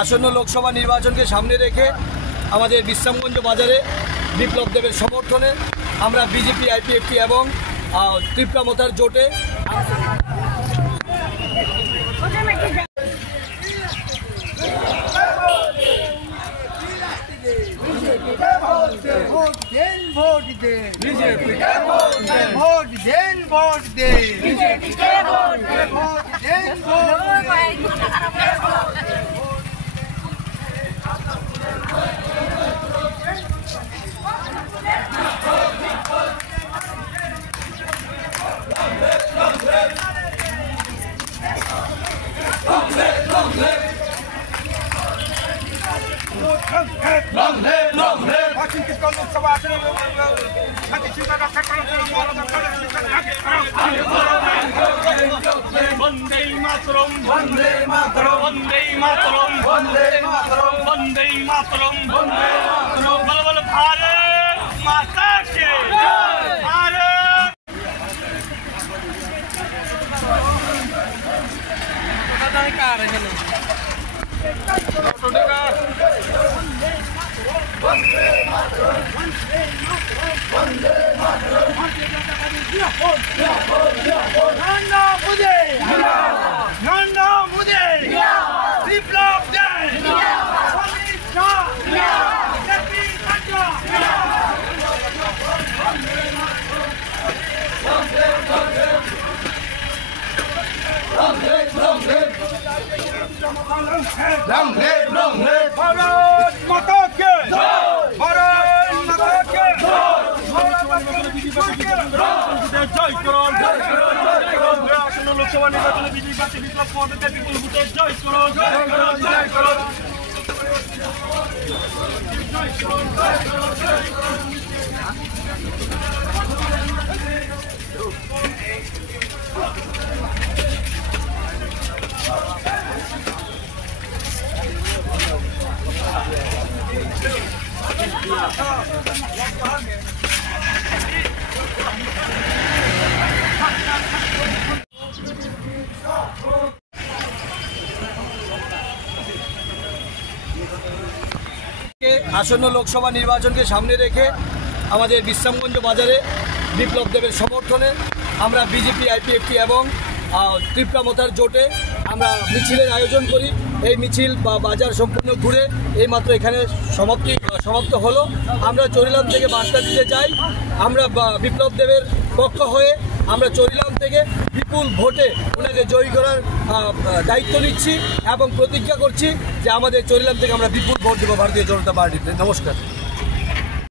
আসন্ন লোকসভা নির্বাচনকে সামনে রেখে আমাদের বিশ্রামগঞ্জ বাজারে বিপ্লব দেবের সমর্থনে আমরা বিজেপি, আইপিএফটি এবং ত্রিপুরা মোতার জোটে वंदे मातरम वंदे मातरम वंदे मातरम वंदे मातरम वंदे मातरम वंदे मातरम बल बल भारत माता की जय भारत पता नहीं कहां रहे हैं वंदे मातरम वंदे मातरम नन्ना मुझे नन्ना मुझे विप्लव देव समीर शाह जगदी पंजा भारत माता के भारत माता के জয় করুন আসন্ন লোকসভা নির্বাচনে বিজেপি বিপ্লব পদ্ধতিতে বিপুল ভোটে জয় করুন জয় করুন জয় করুন আসন্ন লোকসভা নির্বাচনকে সামনে রেখে আমাদের বিশ্রামগঞ্জ বাজারে বিপ্লব দেবের সমর্থনে আমরা বিজেপি, আইপিএফটি এবং ত্রিপুরা মোতার জোটে আমরা মিছিলের আয়োজন করি। এই মিছিল বা বাজার সম্পূর্ণ ঘুরে এইমাত্র এখানে সমাপ্ত হলো। আমরা চরিলাম থেকে বার্তা দিতে চাই, আমরা বিপ্লব দেবের পক্ষ হয়ে আমরা চরিলাম থেকে বিপুল ভোটে ওনাকে জয়ী করার দায়িত্ব নিচ্ছি এবং প্রতিজ্ঞা করছি যে আমাদের চরিলাম থেকে আমরা বিপুল ভোট দেবো ভারতীয় জনতা পার্টিতে। নমস্কার।